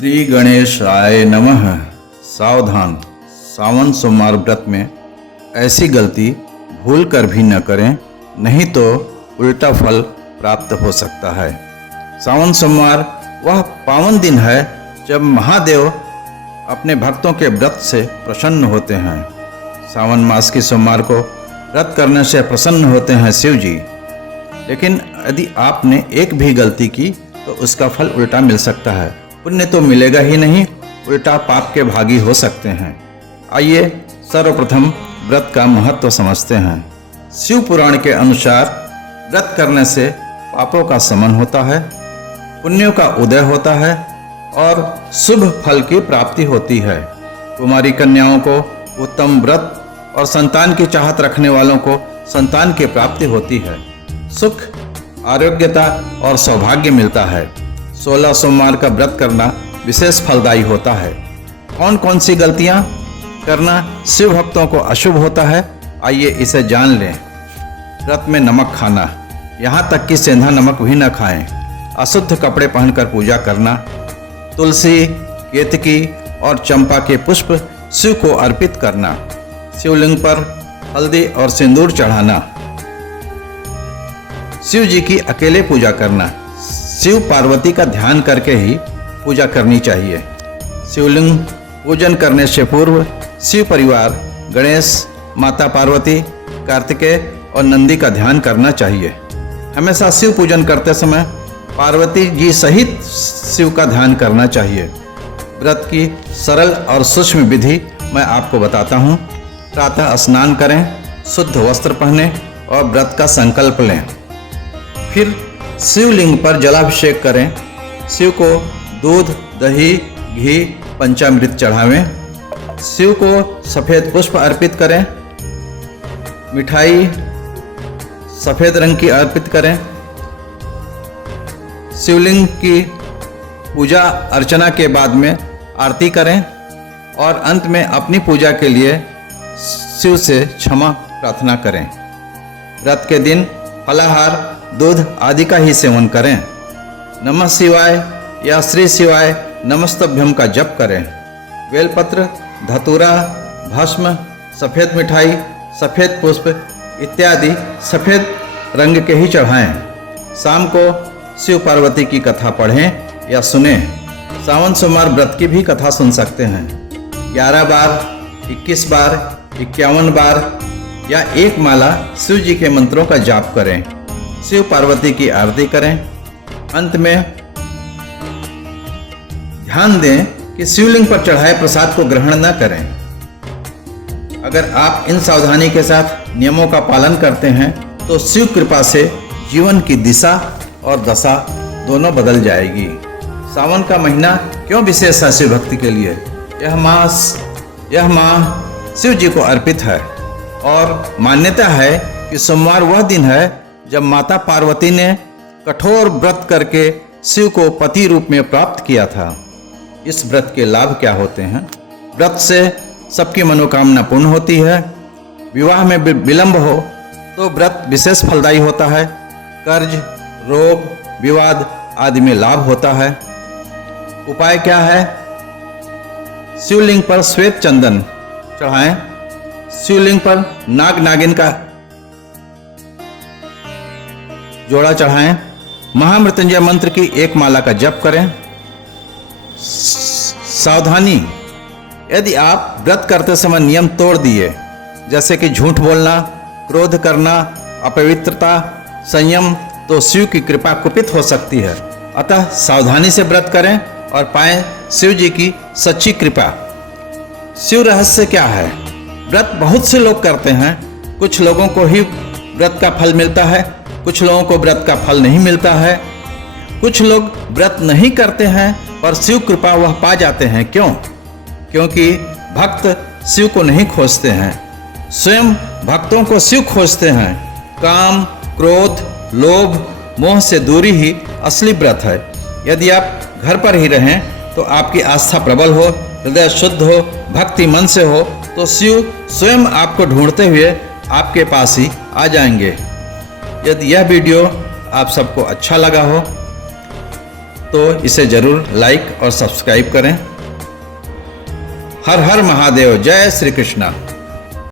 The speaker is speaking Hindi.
श्री गणेशाय नमः। सावधान, सावन सोमवार व्रत में ऐसी गलती भूल कर भी न करें, नहीं तो उल्टा फल प्राप्त हो सकता है। सावन सोमवार वह पावन दिन है जब महादेव अपने भक्तों के व्रत से प्रसन्न होते हैं। सावन मास की सोमवार को व्रत करने से प्रसन्न होते हैं शिव जी। लेकिन यदि आपने एक भी गलती की तो उसका फल उल्टा मिल सकता है। पुण्य तो मिलेगा ही नहीं, उल्टा पाप के भागी हो सकते हैं। आइए सर्वप्रथम व्रत का महत्व समझते हैं। शिव पुराण के अनुसार व्रत करने से पापों का शमन होता है, पुण्यों का उदय होता है और शुभ फल की प्राप्ति होती है। कुमारी कन्याओं को उत्तम व्रत और संतान की चाहत रखने वालों को संतान की प्राप्ति होती है। सुख, आरोग्यता और सौभाग्य मिलता है। 16 सोमवार का व्रत करना विशेष फलदायी होता है। कौन कौन सी गलतियां करना शिव भक्तों को अशुभ होता है, आइए इसे जान लें। व्रत में नमक खाना, यहाँ तक कि सेंधा नमक भी न खाएं। अशुद्ध कपड़े पहनकर पूजा करना, तुलसी, केतकी और चंपा के पुष्प शिव को अर्पित करना, शिवलिंग पर हल्दी और सिंदूर चढ़ाना, शिव जी की अकेले पूजा करना। शिव पार्वती का ध्यान करके ही पूजा करनी चाहिए। शिवलिंग पूजन करने से पूर्व शिव परिवार गणेश, माता पार्वती, कार्तिकेय और नंदी का ध्यान करना चाहिए। हमेशा शिव पूजन करते समय पार्वती जी सहित शिव का ध्यान करना चाहिए। व्रत की सरल और सूक्ष्म विधि मैं आपको बताता हूँ। प्रातः स्नान करें, शुद्ध वस्त्र पहनें और व्रत का संकल्प लें। फिर शिवलिंग पर जलाभिषेक करें। शिव को दूध, दही, घी, पंचामृत चढ़ावें। शिव को सफ़ेद पुष्प अर्पित करें। मिठाई सफ़ेद रंग की अर्पित करें। शिवलिंग की पूजा अर्चना के बाद में आरती करें और अंत में अपनी पूजा के लिए शिव से क्षमा प्रार्थना करें। व्रत के दिन फलाहार, दूध आदि का ही सेवन करें। नमः शिवाय या श्री शिवाय नमस्तभ्यम का जप करें। बेलपत्र, धतूरा, भस्म, सफ़ेद मिठाई, सफ़ेद पुष्प इत्यादि सफ़ेद रंग के ही चढ़ाएं। शाम को शिव पार्वती की कथा पढ़ें या सुनें। सावन सोमवार व्रत की भी कथा सुन सकते हैं। 11 बार, 21 बार, 51 बार या एक माला शिव जी के मंत्रों का जाप करें। शिव पार्वती की आरती करें। अंत में ध्यान दें कि शिवलिंग पर चढ़ाए प्रसाद को ग्रहण न करें। अगर आप इन सावधानी के साथ नियमों का पालन करते हैं तो शिव कृपा से जीवन की दिशा और दशा दोनों बदल जाएगी। सावन का महीना क्यों विशेष है शिव भक्ति के लिए? यह माह शिव जी को अर्पित है और मान्यता है कि सोमवार वह दिन है जब माता पार्वती ने कठोर व्रत करके शिव को पति रूप में प्राप्त किया था। इस व्रत के लाभ क्या होते हैं? व्रत से सबकी मनोकामना पूर्ण होती है। विवाह में विलंब हो तो व्रत विशेष फलदायी होता है। कर्ज, रोग, विवाद आदि में लाभ होता है। उपाय क्या है? शिवलिंग पर श्वेत चंदन चढ़ाएं। शिवलिंग पर नाग नागिन का जोड़ा चढ़ाएं। महामृत्युंजय मंत्र की एक माला का जप करें। सावधानी, यदि आप व्रत करते समय नियम तोड़ दिए, जैसे कि झूठ बोलना, क्रोध करना, अपवित्रता, संयम, तो शिव की कृपा कुपित हो सकती है। अतः सावधानी से व्रत करें और पाएं शिव जी की सच्ची कृपा। शिव रहस्य क्या है? व्रत बहुत से लोग करते हैं। कुछ लोगों को ही व्रत का फल मिलता है, कुछ लोगों को व्रत का फल नहीं मिलता है। कुछ लोग व्रत नहीं करते हैं पर शिव कृपा वह पा जाते हैं। क्यों? क्योंकि भक्त शिव को नहीं खोजते हैं, स्वयं भक्तों को शिव खोजते हैं। काम, क्रोध, लोभ, मोह से दूरी ही असली व्रत है। यदि आप घर पर ही रहें तो आपकी आस्था प्रबल हो, हृदय शुद्ध हो, भक्ति मन से हो तो शिव स्वयं आपको ढूंढते हुए आपके पास ही आ जाएंगे। यदि यह वीडियो आप सबको अच्छा लगा हो तो इसे जरूर लाइक और सब्सक्राइब करें। हर हर महादेव। जय श्री कृष्णा।